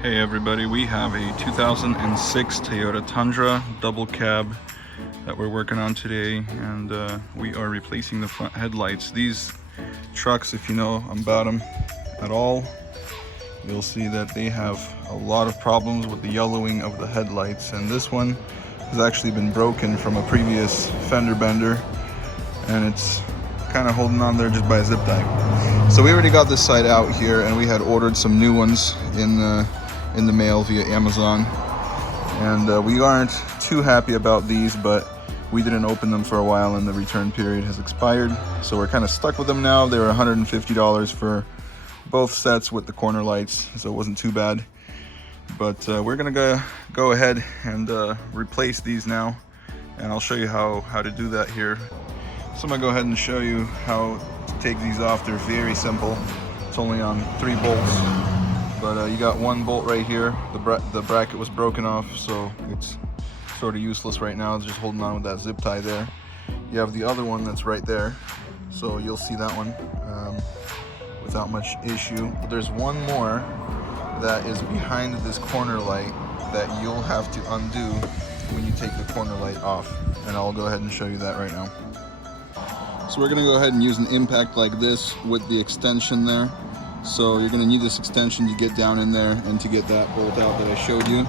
Hey everybody, we have a 2006 Toyota Tundra double cab that we're working on today, and we are replacing the front headlights. These trucks, if you know about them at all, you'll see that they have a lot of problems with the yellowing of the headlights, and this one has actually been broken from a previous fender bender, and it's kind of holding on there just by a zip tie. So we already got this side out here, and we had ordered some new ones in the mail via Amazon, and we aren't too happy about these, but we didn't open them for a while and the return period has expired, so we're kind of stuck with them now. They were $150 for both sets with the corner lights, so it wasn't too bad. But we're gonna go ahead and replace these now, and I'll show you how to do that here. So I'm gonna go ahead and show you how to take these off. They're very simple. It's only on 3 bolts. But you got one bolt right here. The bracket was broken off, so it's sort of useless right now. It's just holding on with that zip tie there. You have the other one that's right there, so you'll see that one without much issue. But there's one more that is behind this corner light that you'll have to undo when you take the corner light off, and I'll go ahead and show you that right now. So we're gonna go ahead and use an impact like this with the extension there. So you're going to need this extension to get down in there and to get that bolt out that I showed you.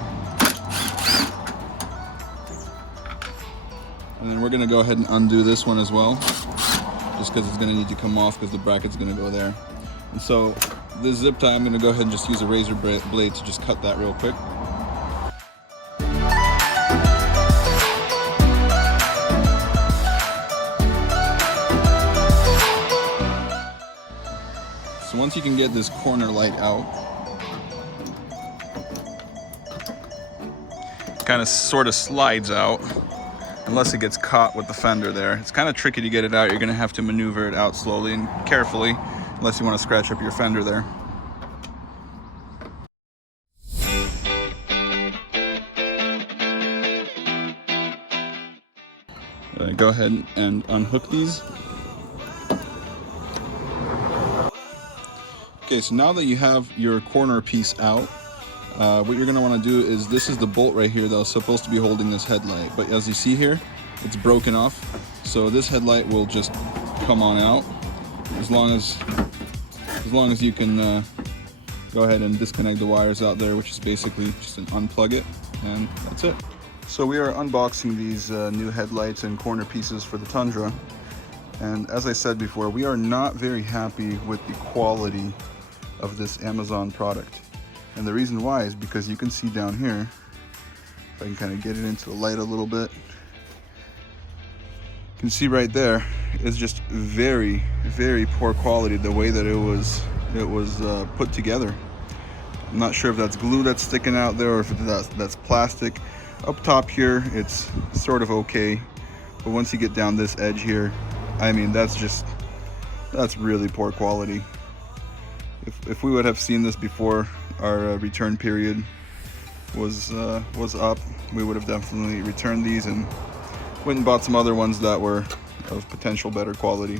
And then we're going to go ahead and undo this one as well, just because it's going to need to come off because the bracket's going to go there. And so this zip tie, I'm going to go ahead and just use a razor blade to just cut that real quick. So once you can get this corner light out, it kind of sort of slides out unless it gets caught with the fender there. It's kind of tricky to get it out. You're going to have to maneuver it out slowly and carefully, unless you want to scratch up your fender there. Go ahead and unhook these. Okay, so now that you have your corner piece out, what you're going to want to do is, this is the bolt right here that was supposed to be holding this headlight, but as you see here, it's broken off. So this headlight will just come on out as long as you can go ahead and disconnect the wires out there, which is basically just unplug it, and that's it. So we are unboxing these new headlights and corner pieces for the Tundra, and as I said before, we are not very happy with the quality of this Amazon product. And the reason why is because you can see down here, if I can kind of get it into the light a little bit, you can see right there, it's just very, very poor quality the way that it was put together. I'm not sure if that's glue that's sticking out there or if that's plastic. Up top here, it's sort of okay, but once you get down this edge here, I mean, that's really poor quality. If we would have seen this before our return period was up, we would have definitely returned these and went and bought some other ones that were of potential better quality.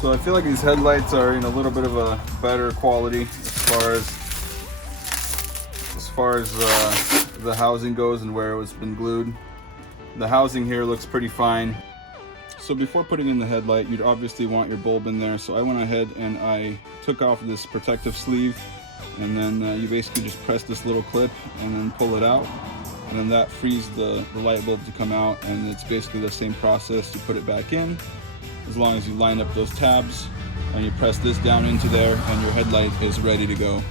So I feel like these headlights are in a little bit of a better quality as far as the housing goes and where it's been glued. The housing here looks pretty fine. So before putting in the headlight, you'd obviously want your bulb in there. So I went ahead and I took off this protective sleeve, and then you basically just press this little clip and then pull it out, and then that frees the light bulb to come out, and it's basically the same process to put it back in, as long as you line up those tabs and you press this down into there, and your headlight is ready to go.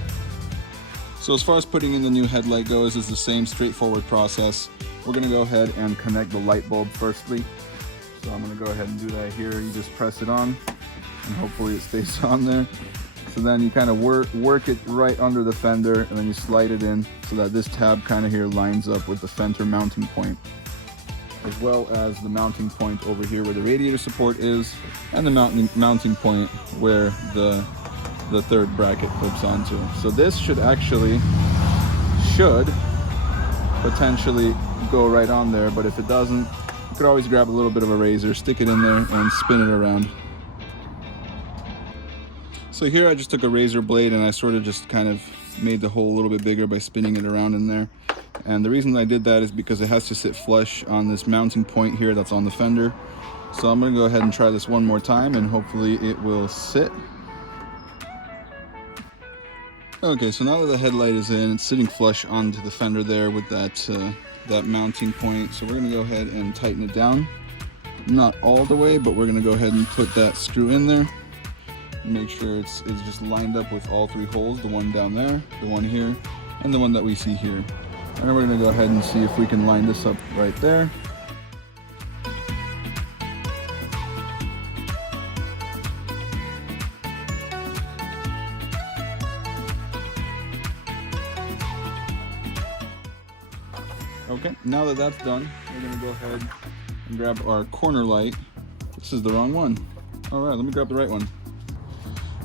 So as far as putting in the new headlight goes, it's the same straightforward process. We're going to go ahead and connect the light bulb firstly. So I'm going to go ahead and do that here. You just press it on and hopefully it stays on there. So then you kind of work it right under the fender, and then you slide it in so that this tab kind of here lines up with the fender mounting point, as well as the mounting point over here where the radiator support is, and the mounting point where the third bracket clips onto. So this should potentially go right on there, but if it doesn't, you could always grab a little bit of a razor, stick it in there, and spin it around. So here I just took a razor blade and I sort of just kind of made the hole a little bit bigger by spinning it around in there. And the reason I did that is because it has to sit flush on this mounting point here that's on the fender. So I'm gonna go ahead and try this one more time and hopefully it will sit. Okay, so now that the headlight is in, it's sitting flush onto the fender there with that mounting point. So we're gonna go ahead and tighten it down. Not all the way, but we're gonna go ahead and put that screw in there. Make sure it's just lined up with all three holes, the one down there, the one here, and the one that we see here. And then we're gonna go ahead and see if we can line this up right there. Okay, now that that's done, we're gonna go ahead and grab our corner light. This is the wrong one. All right, let me grab the right one.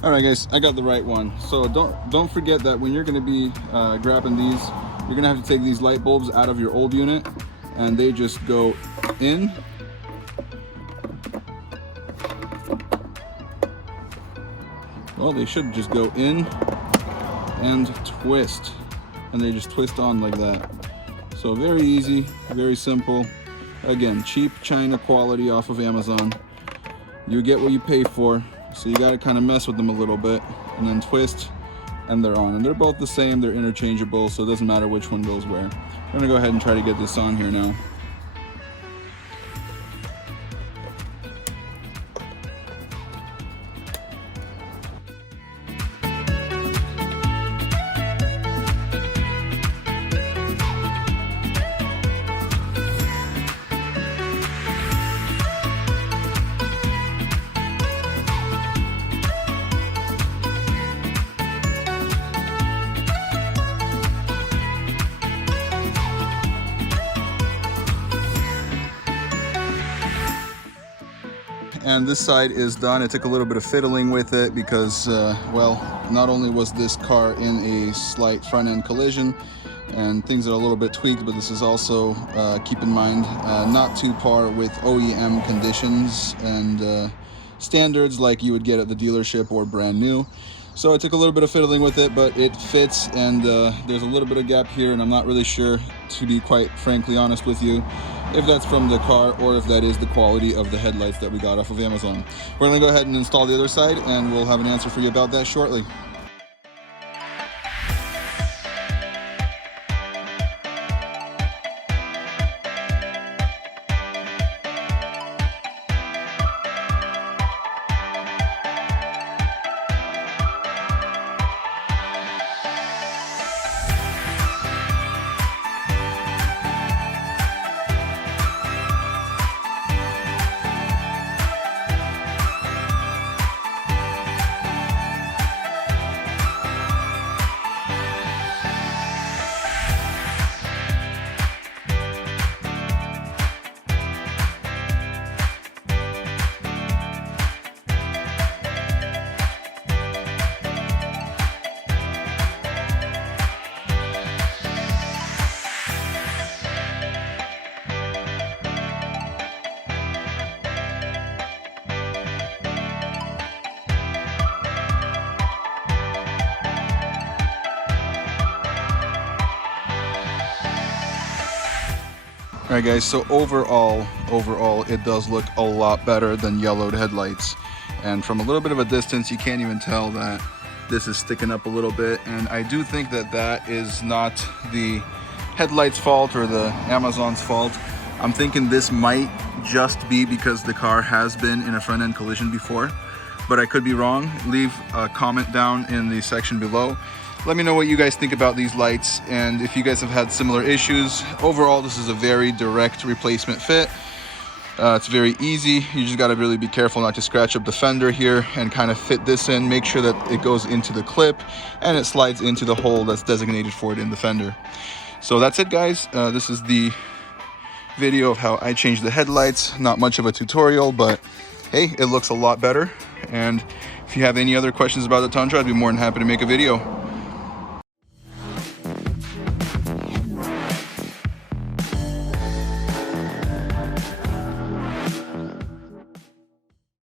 All right, guys, I got the right one. So don't forget that when you're gonna be grabbing these, you're gonna have to take these light bulbs out of your old unit, and they just go in. Well, they should just go in and twist, and they just twist on like that. So very easy, very simple. Again, cheap China quality off of Amazon. You get what you pay for. So you gotta kind of mess with them a little bit and then twist and they're on. And they're both the same, they're interchangeable, so it doesn't matter which one goes where. I'm gonna go ahead and try to get this on here now. And this side is done. It took a little bit of fiddling with it because, well, not only was this car in a slight front end collision and things are a little bit tweaked, but this is also, keep in mind, not too par with OEM conditions and standards like you would get at the dealership or brand new. So I took a little bit of fiddling with it, but it fits, and there's a little bit of gap here, and I'm not really sure, to be quite frankly honest with you, if that's from the car or if that is the quality of the headlights that we got off of Amazon. We're gonna go ahead and install the other side, and we'll have an answer for you about that shortly. All right, guys, so overall, it does look a lot better than yellowed headlights. And from a little bit of a distance, you can't even tell that this is sticking up a little bit. And I do think that that is not the headlights' fault or the Amazon's fault. I'm thinking this might just be because the car has been in a front-end collision before, but I could be wrong. Leave a comment down in the section below. Let me know what you guys think about these lights and if you guys have had similar issues. Overall, this is a very direct replacement fit. It's very easy. You just gotta really be careful not to scratch up the fender here and kind of fit this in. Make sure that it goes into the clip and it slides into the hole that's designated for it in the fender. So that's it, guys. This is the video of how I changed the headlights. Not much of a tutorial, but hey, it looks a lot better. And if you have any other questions about the Tundra, I'd be more than happy to make a video.